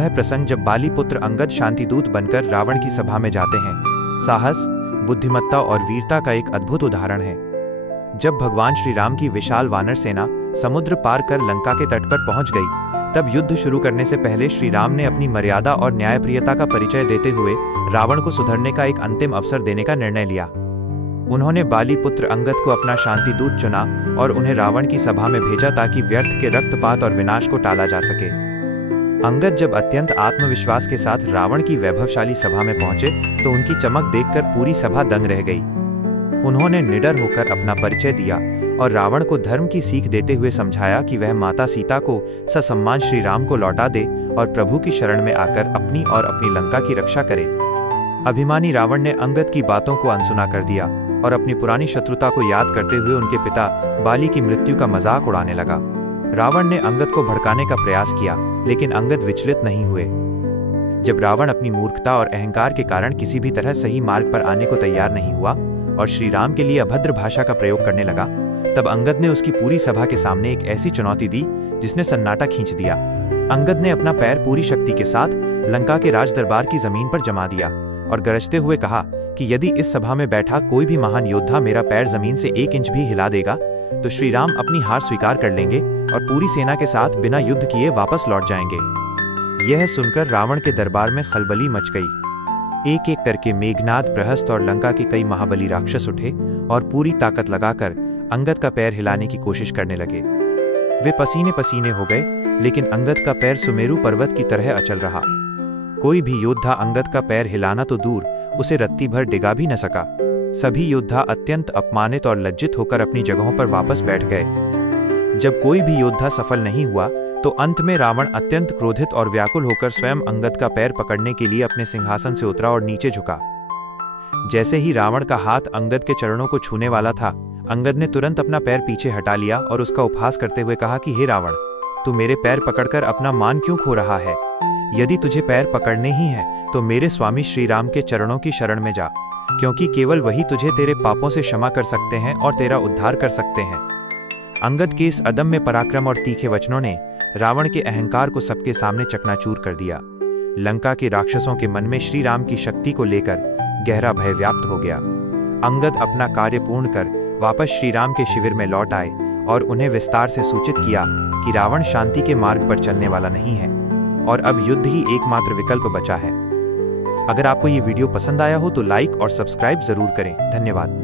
वह प्रसंग जब बाली पुत्र अंगद शांतिदूत बनकर रावण की सभा में जाते हैं। साहस, बुद्धिमत्ता और वीरता का एक अद्भुत उदाहरण है। जब भगवान श्री राम की विशाल वानर सेना समुद्र पार कर लंका के तट पर पहुंच गई, तब युद्ध शुरू करने से पहले श्री राम ने अपनी मर्यादा और न्यायप्रियता का परिचय देते हुए रावण को सुधरने का एक अंतिम अवसर देने का निर्णय लिया। उन्होंने बाली पुत्र अंगद को अपना शांतिदूत चुना और उन्हें रावण की सभा में भेजा ताकि व्यर्थ के रक्तपात और विनाश को टाला जा सके। अंगद जब अत्यंत आत्मविश्वास के साथ रावण की वैभवशाली सभा में पहुंचे तो उनकी चमक देखकर पूरी सभा दंग रह गई। उन्होंने निडर होकर अपना परिचय दिया और रावण को धर्म की सीख देते हुए समझाया कि वह माता सीता को ससम्मान श्री राम को लौटा दे और प्रभु की शरण में आकर अपनी और अपनी लंका की रक्षा करे। अभिमानी रावण ने अंगद की बातों को अनसुना कर दिया और अपनी पुरानी शत्रुता को याद करते हुए उनके पिता बाली की मृत्यु का मजाक उड़ाने लगा। रावण ने अंगद को भड़काने का प्रयास किया, लेकिन अंगद विचलित नहीं हुए। जब रावण अपनी मूर्खता और अहंकार के कारण किसी भी तरह सही मार्ग पर आने को तैयार नहीं हुआ और श्री राम के लिए अभद्र भाषा का प्रयोग करने लगा, तब अंगद ने उसकी पूरी सभा के सामने एक ऐसी चुनौती दी जिसने सन्नाटा खींच दिया। अंगद ने अपना पैर पूरी शक्ति के साथ लंका के राज दरबार की जमीन पर जमा दिया और गरजते हुए कहा कि यदि इस सभा में बैठा कोई भी महान योद्धा मेरा पैर जमीन से 1 इंच भी हिला देगा तो श्री राम अपनी हार स्वीकार कर लेंगे और पूरी सेना के साथ बिना युद्ध किए वापस लौट जाएंगे। यह सुनकर रावण के दरबार में खलबली मच गई। एक एक करके मेघनाद, बृहस्पति और लंका के कई महाबली राक्षस उठे और पूरी ताकत लगाकर अंगद का पैर हिलाने की कोशिश करने लगे। वे पसीने पसीने हो गए, लेकिन अंगद का पैर सुमेरु पर्वत की तरह अचल रहा। कोई भी योद्धा अंगद का पैर हिलाना तो दूर, उसे रत्ती भर डिगा भी न सका। सभी योद्धा अत्यंत अपमानित और लज्जित होकर अपनी जगहों पर वापस बैठ गए। जब कोई भी योद्धा सफल नहीं हुआ तो अंत में रावण अत्यंत क्रोधित और व्याकुल होकर स्वयं अंगद का पैर पकड़ने के लिए अपने सिंहासन से उतरा और नीचे झुका। जैसे ही रावण का हाथ अंगद के चरणों को छूने वाला था, अंगद ने तुरंत अपना पैर पीछे हटा लिया और उसका उपहास करते हुए कहा कि हे रावण, तू मेरे पैर पकड़कर अपना मान क्यों खो रहा है? यदि तुझे पैर पकड़ने ही है तो मेरे स्वामी श्री राम के चरणों की शरण में जा, क्योंकि केवल वही तुझे तेरे पापों से क्षमा कर सकते हैं और तेरा उद्धार कर सकते हैं। अंगद के इस अदम्य पराक्रम और तीखे वचनों ने रावण के अहंकार को सबके सामने चकनाचूर कर दिया। लंका के राक्षसों के मन में श्री राम की शक्ति को लेकर गहरा भय व्याप्त हो गया। अंगद अपना कार्य पूर्ण कर वापस श्री राम के शिविर में लौट आए और उन्हें विस्तार से सूचित किया कि रावण शांति के मार्ग पर चलने वाला नहीं है और अब युद्ध ही एकमात्र विकल्प बचा है। अगर आपको ये वीडियो पसंद आया हो तो लाइक और सब्सक्राइब जरूर करें। धन्यवाद।